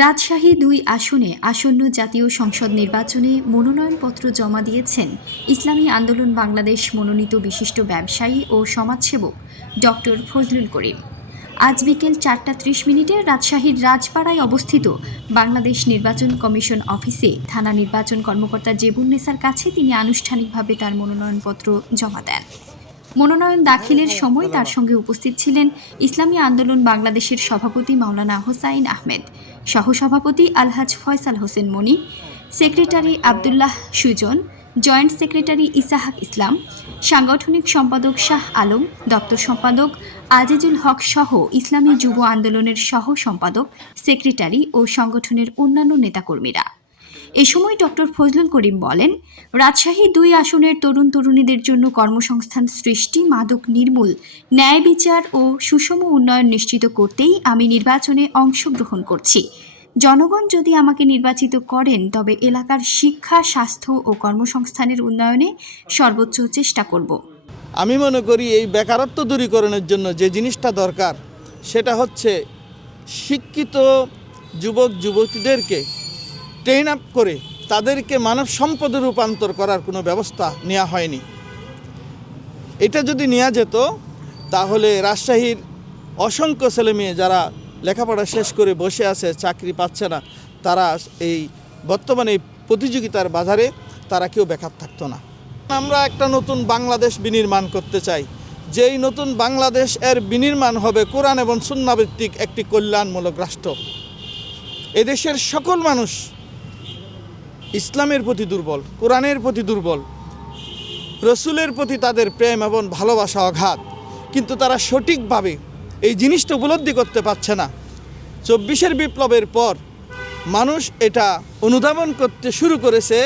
রাজশাহী দুই আসনে আসন্ন জাতীয় সংসদ নির্বাচনে মনোনয়নপত্র জমা দিয়েছেন ইসলামী আন্দোলন বাংলাদেশ মনোনীত বিশিষ্ট ব্যবসায়ী ও সমাজসেবক ডক্টর ফজলুল করিম। আজ বিকেল চারটা ত্রিশ মিনিটে রাজশাহীর রাজপাড়ায় অবস্থিত বাংলাদেশ নির্বাচন কমিশন অফিসে থানা নির্বাচন কর্মকর্তা জেবুন্নেসার কাছে তিনি আনুষ্ঠানিকভাবে তার মনোনয়নপত্র জমা দেন। মনোনয়ন দাখিলের সময় তার সঙ্গে উপস্থিত ছিলেন ইসলামী আন্দোলন বাংলাদেশের সভাপতি মাওলানা হোসাইন আহমেদ সহসভাপতি Alhaj Faisal Hossain Moni secretary Abdullah Sujon joint secretary Isahak Islam সাংগঠনিক সম্পাদক শাহ আলম দপ্তর সম্পাদক আজিজুল হক সহ ইসলামী যুব আন্দোলনের সহ সম্পাদক সেক্রেটারি ও সংগঠনের অন্যান্য নেতাকর্মীরা। এ সময় ডক্টর ফজলুল করিম বলেন, রাজশাহী দুই আসনের তরুণ তরুণীদের জন্য কর্মসংস্থান সৃষ্টি মাদক নির্মূল, ন্যায় বিচার ও সুষম উন্নয়ন নিশ্চিত করতেই আমি নির্বাচনে অংশগ্রহণ করছি। জনগণ যদি আমাকে নির্বাচিত করেন, তবে এলাকার শিক্ষা, স্বাস্থ্য ও কর্মসংস্থানের উন্নয়নে সর্বোচ্চ চেষ্টা করব। আমি মনে করি এই বেকারত্ব দূরীকরণের জন্য যে জিনিসটা দরকার, সেটা হচ্ছে শিক্ষিত যুবক যুবতীদেরকে ট্রেন আপ করে তাদেরকে মানব সম্পদে রূপান্তর করার কোনো ব্যবস্থা নেওয়া হয়নি। এটা যদি নেওয়া যেত, তাহলে রাজশাহীর অসংখ্য ছেলেমেয়ে যারা লেখাপড়া শেষ করে বসে আছে, চাকরি পাচ্ছে না, তারা এই বর্তমানে প্রতিযোগিতার বাজারে তারা কেউ বেকার থাকতো না। আমরা একটা নতুন বাংলাদেশ বিনির্মাণ করতে চাই। যেই নতুন বাংলাদেশ এর বিনির্মাণ হবে কোরআন এবং সুন্নাভিত্তিক একটি কল্যাণমূলক রাষ্ট্র। এদেশের সকল মানুষ ইসলামের প্রতি দুর্বল, কোরআনের প্রতি দুর্বল, রসুলের প্রতি তাদের প্রেম এবং ভালোবাসা অঘাত। কিন্তু তারা সঠিকভাবে এই জিনিসটা উপলব্ধি করতে পারছে না। চব্বিশের বিপ্লবের পর মানুষ এটা অনুধাবন করতে শুরু করেছে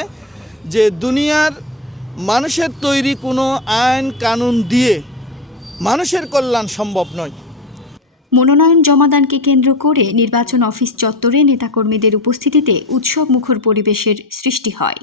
যে দুনিয়ার মানুষের তৈরি কোনো আইন কানুন দিয়ে মানুষের কল্যাণ সম্ভব নয়। মনোনয়ন জমাদানকে কেন্দ্র করে নির্বাচন অফিস চত্বরে নেতাকর্মীদের উপস্থিতিতে উৎসব মুখর পরিবেশের সৃষ্টি হয়।